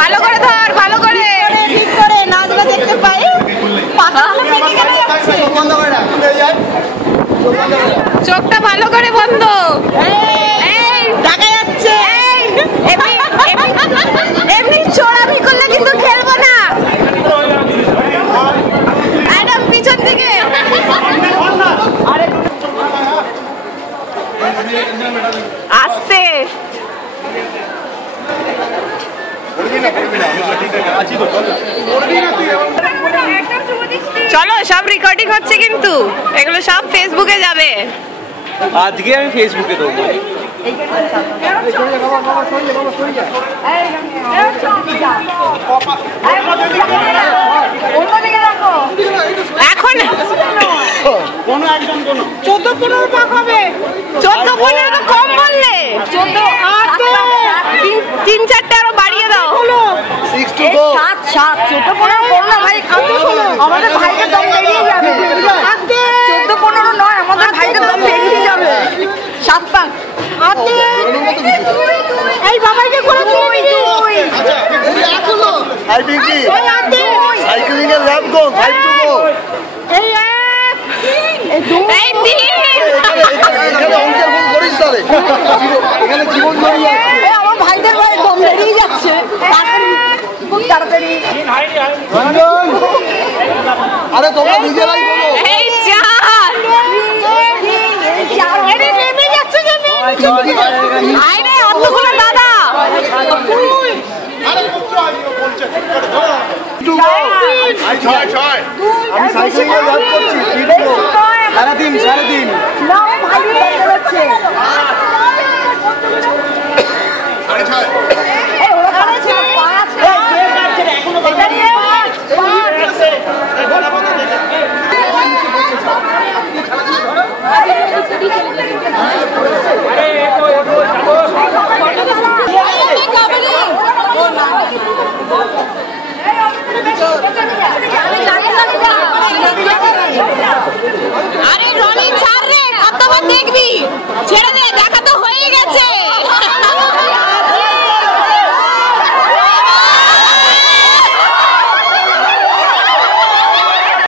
ভালো করে ধর, ভালো করে ঠিক করে নাচটা দেখতে পাই। চোখটা ভালো করে বন্ধ। দেখা যাচ্ছে এমনি চোরামি করলে কিন্তু খেলবো না। একদম পিছন থেকে আসতে। চলো, সব রেকর্ডিং হচ্ছে কিন্তু এগুলো সব ফেসবুকে যাবে। আজকে আমি ফেসবুকে দেবো। এখন 14-15 পাক হবে। 14-15 কম বললে, 3-4টে আরো বাড়িয়ে দাও। 7-14 করো না ভাই, আমাদের ভাইকে দম বেরিয়ে যাবে। 14-15 নয়, আমাদের ভাইকে দম বেরিয়ে যাবে। 7 পাক এই বাবাইকে করে তুই হাই পিঙ্কি, সাইক্লিং এর ল্যাব গো, 5 টু গো। এই এখানে অঙ্কের ভুল করিস তাহলে, এখানে জীবন জড়িয়ে আছে। আমার ভাইদের ভাই দম বেরিয়ে যাচ্ছে খুব তাড়াতাড়ি। আরে তোমরা নিজেরাই বলো। এই চার এরে নেমে যাচ্ছে যে আরে অতগুলো দাদা। আমি সাইক্লিং এর ল্যাব করছি, 3 টু গো। 3.5